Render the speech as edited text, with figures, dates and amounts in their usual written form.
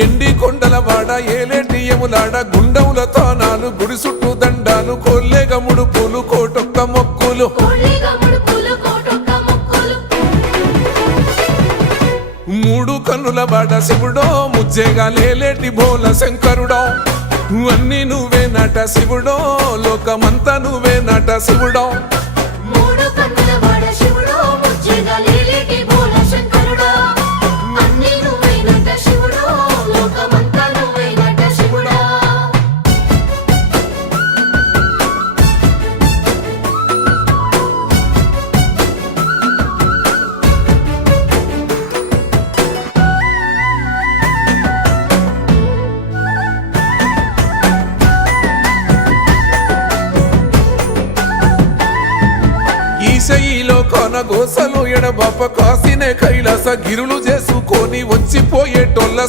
ఎండి కొండల వాడ ఏలేటి యములాడ గుండముల తానాలు గుడి చుట్టూ దండాలు కొల్లేగ ముడుపులు కోటొక్క మొక్కులు మూడు కన్నుల వాడ శివుడో ముజ్జేగా లేలేటి బోల శంకరుడో అన్ని నువ్వే నట శివుడో లోకమంతా నువ్వే నట శివుడో ఈశయిలో కొనగోసలు ఎడబాప కాసినే కైలాస గిరులు చేసుకొని వచ్చిపోయేటోళ్ళ